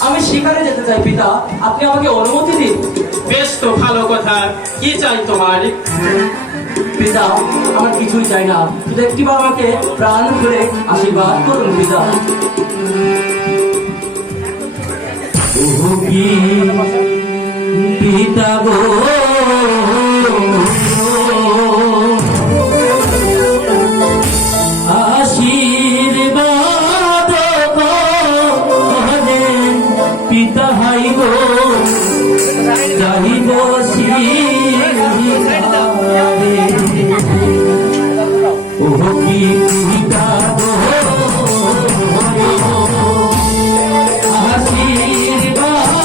আমি শিকারে যেতে চাই পিতা। আপনি আমাকে অনুমতি দিন। বেশ তো ভালো কথা। কি চাই তোমার? পিতা আমার কিছুই চাই না। শুধু একটিবার আমাকে প্রাণ করে আশীর্বাদ করুন পিতা। পিতা গো। পিতা হাই গো যাইব শিরে ও কি পিতা গো আশীর্বাদ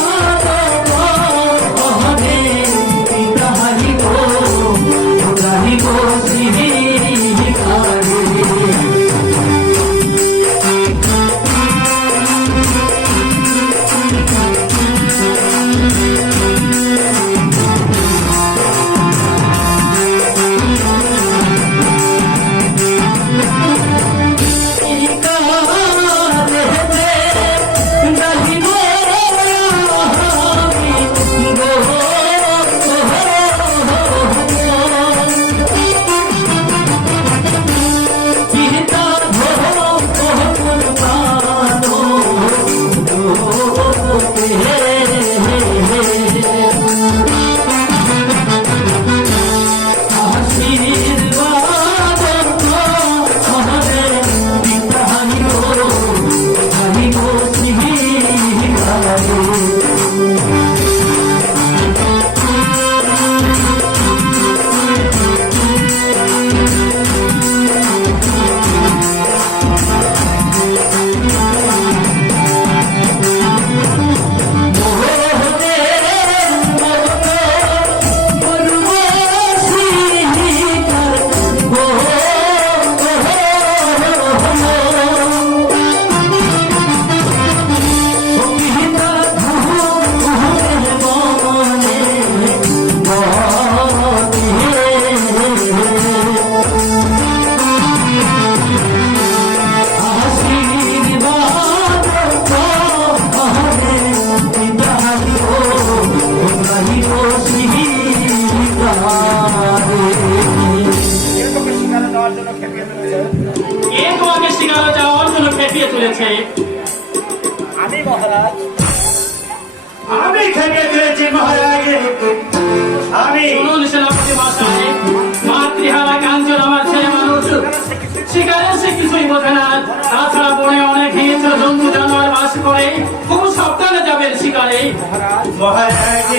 মহারাজ।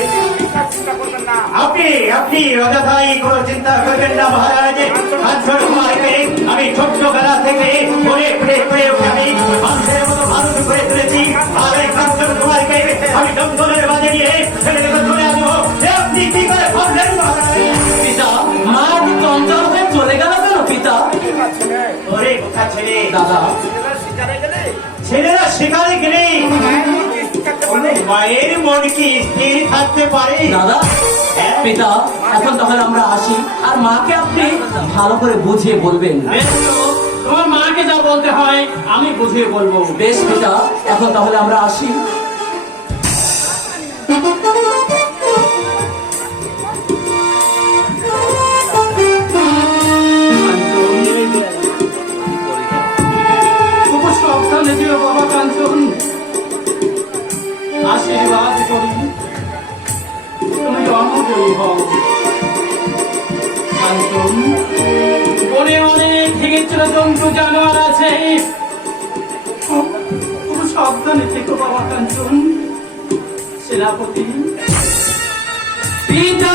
আপনি আপনি অযথাই কোনো চিন্তা করবেন না মহারাজ। কুমারকে আমি ছোট্ট বেলা থেকে ঘুরে ঘুরে ঘুরে আমি মানুষের মতো মানুষ করে তুলেছি আর এই কাঞ্চন কুমারকে আমি জঙ্গলের মাঝে নিয়ে ছেড়ে দেবে চলে আসব। আপনি কি করে ভাবলেন পিতা মা চঞ্চল হয়ে চলে গেল কেন পিতা? ওরে কোথা ছেলে দাদা। ছেলেরা শিকারে গেলে ছেলেরা শিকারে গেলে মায়ের মন কি স্থির থাকতে পারে। দাদা পিতা এখন তাহলে আমরা আসি। আর মাকে আপনি ভালো করে বুঝিয়ে বলবেন। তোমার মাকে যা বলতে হয় আমি বুঝিয়ে বলব। বেশ পিতা এখন তাহলে আমরা আসি। অমজয়ী হও বনে অনেক হিংস্র জন্তু জানোয়ার আছে খুব সাবধানে থেকো বাবা সেনাপতি পিতা